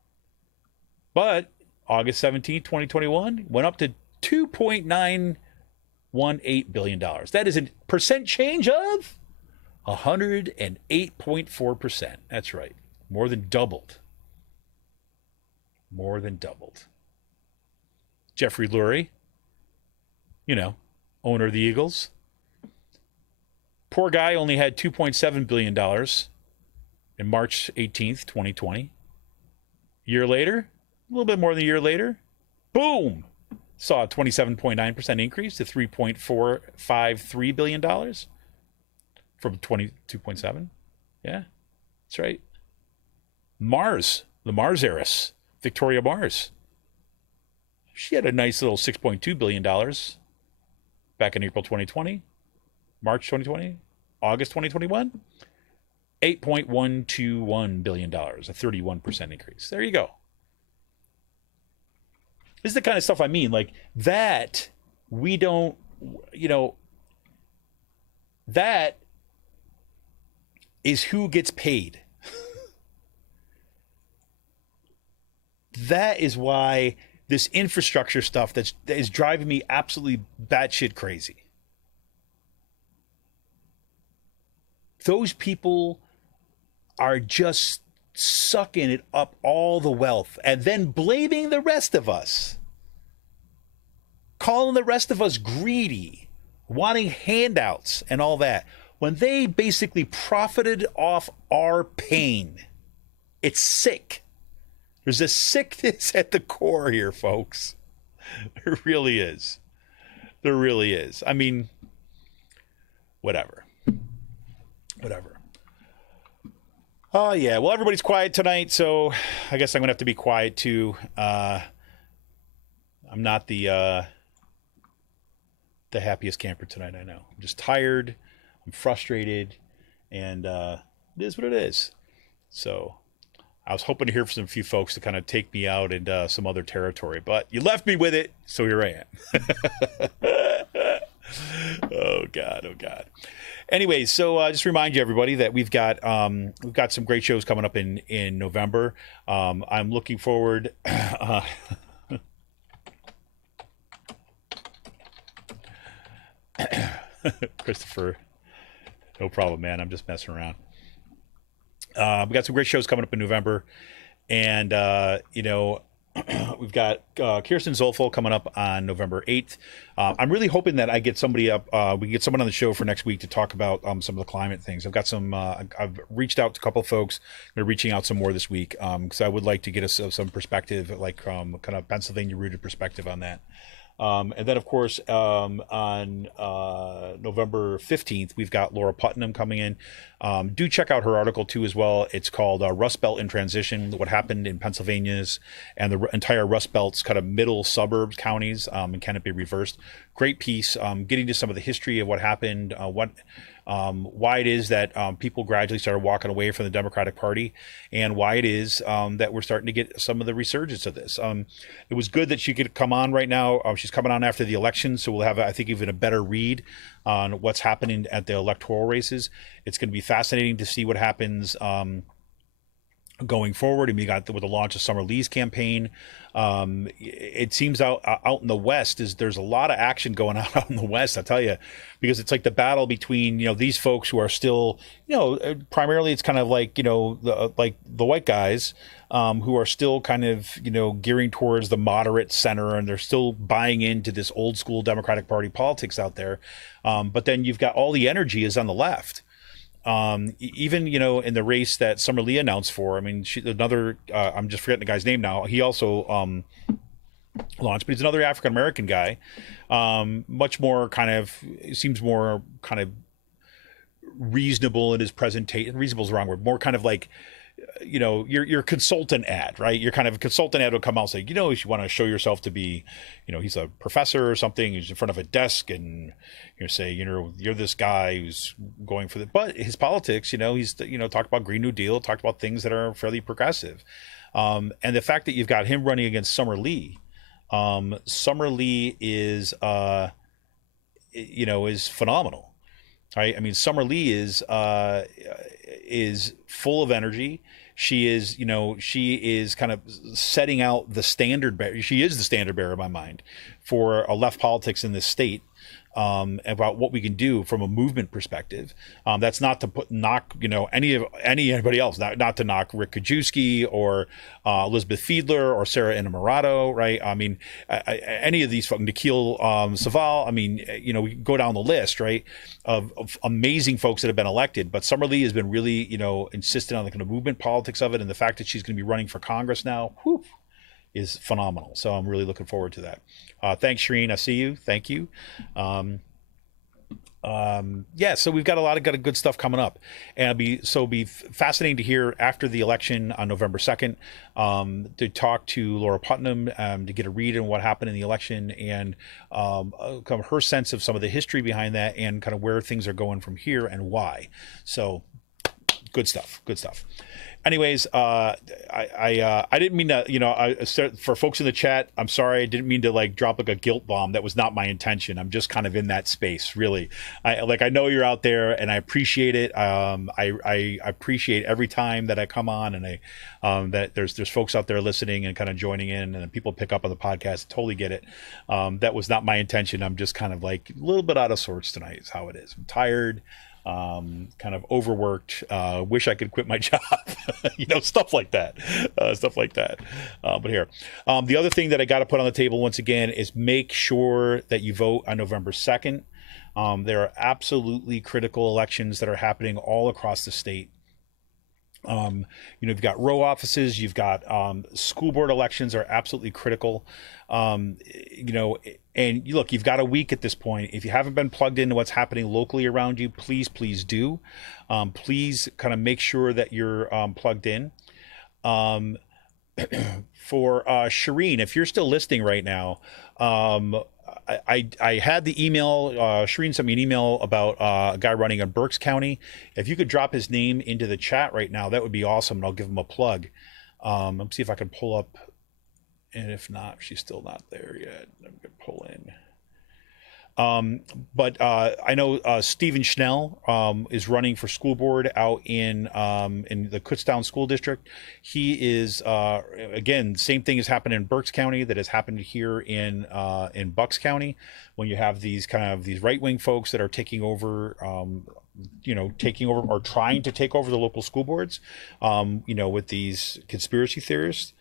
But August 17, 2021, went up to $2.918 billion. That is a percent change of 108.4%. That's right. More than doubled. More than doubled. Jeffrey Lurie, owner of the Eagles. Poor guy only had $2.7 billion in March 18th, 2020. A year later, a little bit more than a year later, boom! Saw a 27.9% increase to $3.453 billion from 22.7. Yeah, that's right. Mars, the Mars heiress, Victoria Mars. She had a nice little $6.2 billion back in April 2020, March 2020, August 2021, $8.121 billion, a 31% increase. There you go. This is the kind of stuff I mean, like that we don't, that is who gets paid. That is why this infrastructure stuff that is driving me absolutely batshit crazy. Those people are just sucking it up all the wealth and then blaming the rest of us, calling the rest of us greedy, wanting handouts and all that, when they basically profited off our pain. It's sick. There's a sickness at the core here, folks. There really is. There really is. I mean, whatever. Oh, yeah. Well, everybody's quiet tonight, so I guess I'm going to have to be quiet, too. I'm not the happiest camper tonight, I know. I'm just tired. I'm frustrated. And it is what it is. So I was hoping to hear from a few folks to kind of take me out into some other territory. But you left me with it, so here I am. Oh, God. Anyways, so just remind you, everybody, that we've got some great shows coming up in November. I'm looking forward. Christopher, no problem, man. I'm just messing around. We got some great shows coming up in November, and we've got Kirsten Zolfel coming up on November 8th. I'm really hoping that I get somebody up. We can get someone on the show for next week to talk about some of the climate things. I've got some. I've reached out to a couple of folks. I'm reaching out some more this week because I would like to get us some perspective, like kind of Pennsylvania rooted perspective on that. And then, of course, on November 15th, we've got Laura Putnam coming in. Do check out her article, too, as well. It's called Rust Belt in Transition, What Happened in Pennsylvania's and the entire Rust Belt's kind of middle suburbs counties, and can it be reversed? Great piece, getting to some of the history of what happened, why it is that people gradually started walking away from the Democratic Party, and why it is that we're starting to get some of the resurgence of this. It was good that she could come on right now. She's coming on after the election, so we'll have, I think, even a better read on what's happening at the electoral races. It's going to be fascinating to see what happens going forward. And we got with the launch of Summer Lee's campaign. It seems out in the West there's a lot of action going on out in the West, I tell you, because it's like the battle between, these folks who are still, primarily it's kind of like, the white guys who are still kind of, gearing towards the moderate center, and they're still buying into this old school Democratic Party politics out there. But then you've got all the energy is on the left. Even, in the race that Summer Lee announced for, I mean, I'm just forgetting the guy's name now. He also launched, but he's another African-American guy. Much more seems more kind of reasonable in his presentation. Reasonable is the wrong word. More kind of like, your consultant ad, right? Your kind of consultant ad will come out and say, you want to show yourself to be, he's a professor or something. He's in front of a desk and say, you're this guy who's going for but his politics, he's, talked about Green New Deal, talked about things that are fairly progressive. And the fact that you've got him running against Summer Lee is, is phenomenal. Right? I mean, Summer Lee is full of energy. She is kind of setting out the standard bearer. She is the standard bearer in my mind for a left politics in this state. About what we can do from a movement perspective. That's not to knock anybody else. Not to knock Rick Kajewski or Elizabeth Fiedler or Sarah Innamorato, right? I mean, any of these folks, Nikhil Saval. I mean, we can go down the list, right, of amazing folks that have been elected. But Summer Lee has been really, insistent on the kind of movement politics of it, and the fact that she's going to be running for Congress now. Whew, is phenomenal. So I'm really looking forward to that. Thanks, Shereen. I see you. Thank you. So we've got a lot of good stuff coming up, and it'll be fascinating to hear after the election on November 2nd, to talk to Laura Putnam, to get a read on what happened in the election, and kind of her sense of some of the history behind that, and kind of where things are going from here and why. So good stuff. Anyways, I didn't mean to, for folks in the chat, I'm sorry. I didn't mean to drop a guilt bomb. That was not my intention. I'm just kind of in that space, really. I know you're out there, and I appreciate it. I appreciate every time that I come on, and that there's folks out there listening and kind of joining in, and people pick up on the podcast. Totally get it. That was not my intention. I'm just kind of a little bit out of sorts tonight is how it is. I'm tired. kind of overworked, wish I could quit my job, stuff like that, but here, the other thing that I got to put on the table once again is make sure that you vote on November 2nd. There are absolutely critical elections that are happening all across the state. You've got row offices, you've got school board elections are absolutely critical. And look, you've got a week at this point. If you haven't been plugged into what's happening locally around you, please do. Please kind of make sure that you're plugged in. For Shireen, if you're still listening right now, I had the email, Shireen sent me an email about a guy running in Berks County. If you could drop his name into the chat right now, that would be awesome, and I'll give him a plug. Let's see if I can pull up, and if not, if she's still not there yet, I'm going to pull in. But I know Stephen Schnell is running for school board out in the Kutztown School District. He is again, same thing has happened in Berks County that has happened here in Bucks County, when you have these right-wing folks that are taking over or trying to take over the local school boards, with these conspiracy theorists.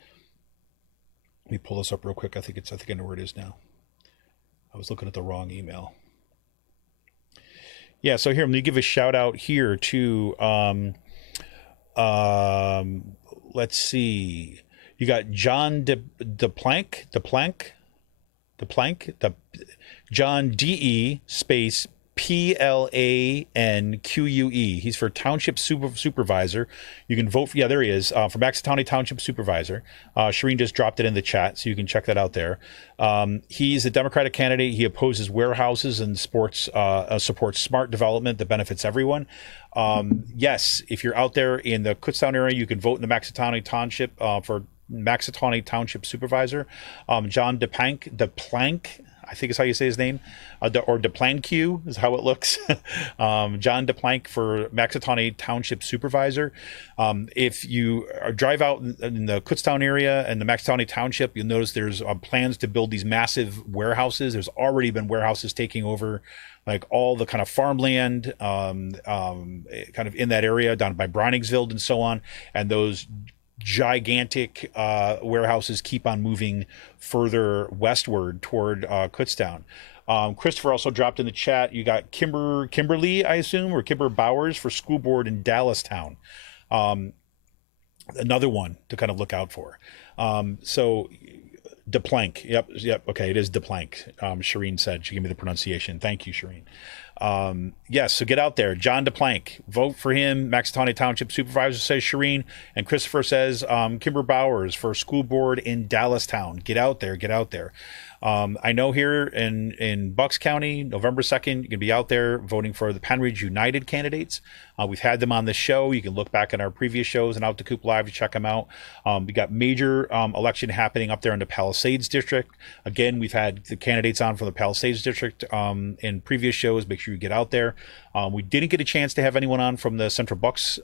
Let me pull this up real quick. I think I know where it is now. I was looking at the wrong email. Yeah, so here, I'm going to give a shout out here to, let's see. You got John John DE space PLANQUE. He's for Township Supervisor. You can vote for, there he is, for Maxitowney Township Supervisor. Shireen just dropped it in the chat, so you can check that out there. He's a Democratic candidate. He opposes warehouses and supports smart development that benefits everyone. Yes, if you're out there in the Kutztown area, you can vote in the Maxitowney Township for Maxitowney Township Supervisor. John DePlank, I think is how you say his name, or DePlanque is how it looks. John DePlank for Maxitowney Township Supervisor. If you drive out in the Kutztown area and the Maxitowney Township, you'll notice there's plans to build these massive warehouses. There's already been warehouses taking over like all the kind of farmland kind of in that area down by Browningsville and so on. And those gigantic warehouses keep on moving further westward toward Kutztown. Christopher also dropped in the chat. You got Kimberly, I assume, or Kimber Bowers for school board in Dallastown. Another one to kind of look out for. So DePlank. Yep. Okay, it is DePlank. Shireen said. She gave me the pronunciation. Thank you, Shireen. Yes, so get out there. John DePlank, vote for him. Maxitowney Township Supervisor, says Shireen. And Christopher says Kimber Bowers for school board in Dallastown. Get out there. I know here in Bucks County, November 2nd, you can be out there voting for the Penridge United candidates. We've had them on the show. You can look back at our previous shows and Out to Coop Live to check them out. We got major election happening up there in the Palisades District. Again, we've had the candidates on from the Palisades District in previous shows. Make sure you get out there. We didn't get a chance to have anyone on from the Central Bucks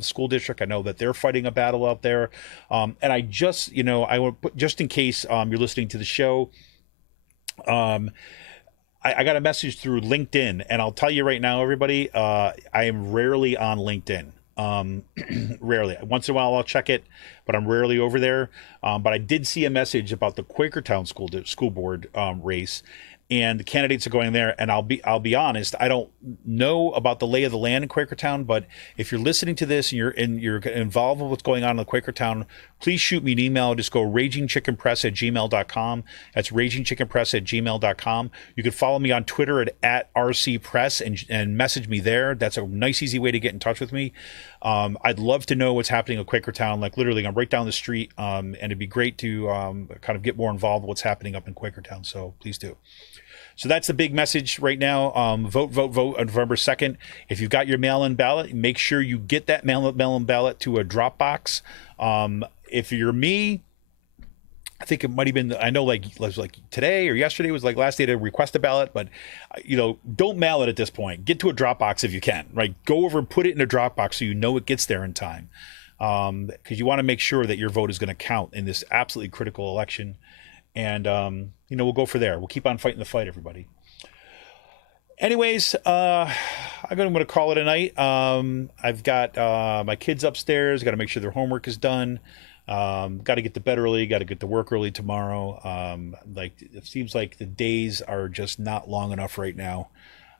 School District. I know that they're fighting a battle out there. And I just, I want to put, just in case you're listening to the show, I got a message through LinkedIn, and I'll tell you right now, everybody, I am rarely on LinkedIn. Rarely. Once in a while I'll check it, but I'm rarely over there. But I did see a message about the Quakertown school board race, and the candidates are going there. And I'll be honest, I don't know about the lay of the land in Quakertown, but if you're listening to this and you're involved with what's going on in the Quakertown, please shoot me an email. Just go ragingchickenpress@gmail.com. That's ragingchickenpress@gmail.com. You can follow me on Twitter at rcpress and message me there. That's a nice, easy way to get in touch with me. I'd love to know what's happening in Quakertown. Like literally, I'm right down the street, and it'd be great to kind of get more involved with what's happening up in Quakertown. So please do. So that's the big message right now. Vote on November 2nd. If you've got your mail-in ballot, make sure you get that mail-in ballot to a Dropbox. If you're me, I think it might have been, I know like today or yesterday was like last day to request a ballot, but don't mail it at this point. Get to a Dropbox if you can, right? Go over and put it in a Dropbox so you know it gets there in time. Because you want to make sure that your vote is going to count in this absolutely critical election. And, we'll go for there. We'll keep on fighting the fight, everybody. Anyways, I'm going to call it a night. I've got my kids upstairs. Got to make sure their homework is done. Got to get to bed early. Got to get to work early tomorrow. Like it seems like the days are just not long enough right now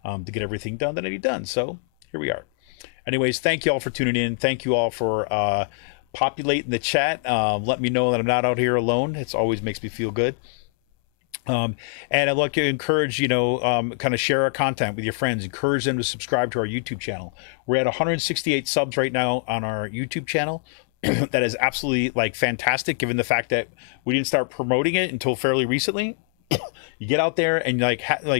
to get everything done that I need done. So here we are. Anyways, thank you all for tuning in. Thank you all for populating the chat. Let me know that I'm not out here alone. It always makes me feel good. And I'd like to encourage, kind of share our content with your friends, encourage them to subscribe to our YouTube channel. We're at 168 subs right now on our YouTube channel. That is absolutely like fantastic, given the fact that we didn't start promoting it until fairly recently. You get out there and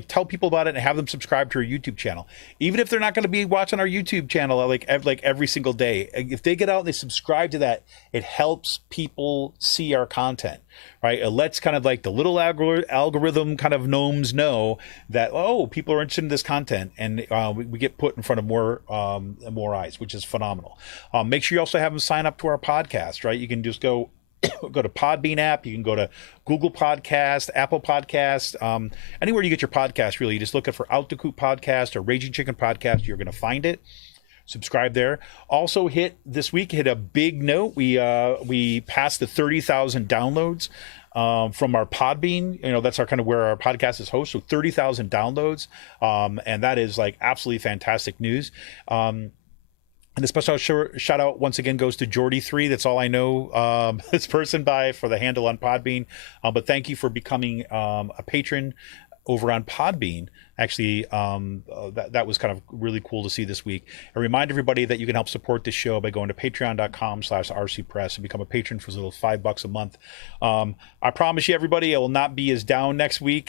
tell people about it and have them subscribe to our YouTube channel, even if they're not going to be watching our YouTube channel like every single day. If they get out and they subscribe to that, it helps people see our content, right? It lets kind of like the little algorithm kind of gnomes know that, oh, people are interested in this content, and we get put in front of more eyes, which is phenomenal. Make sure you also have them sign up to our podcast, right? You can just go to Podbean app. You can go to Google Podcast, Apple Podcast, anywhere you get your podcast. Really, you just look for Out the Coop Podcast or Raging Chicken Podcast. You're going to find it. Subscribe there. Also, hit a big note. We passed the 30,000 downloads from our Podbean. That's our kind of where our podcast is hosted. So 30,000 downloads, and that is like absolutely fantastic news. And a special shout out once again goes to Jordy3. That's all I know this person by for the handle on Podbean. But thank you for becoming a patron over on Podbean. Actually, that was kind of really cool to see this week. And remind everybody that you can help support this show by going to patreon.com/rcpress and become a patron for as little as $5 a month. I promise you, everybody, I will not be as down next week.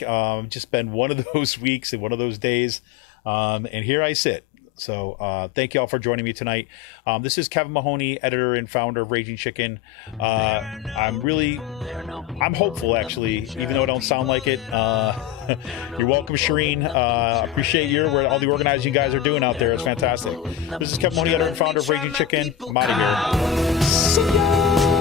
Just been one of those weeks and one of those days. And here I sit. So thank you all for joining me tonight. This is Kevin Mahoney, editor and founder of Raging Chicken. I'm hopeful, actually, even though I don't sound like it. You're welcome, Shireen. Appreciate all the organizing you guys are doing out there. It's fantastic. This is Kevin Mahoney, editor and founder of Raging Chicken. I'm out of here. See ya!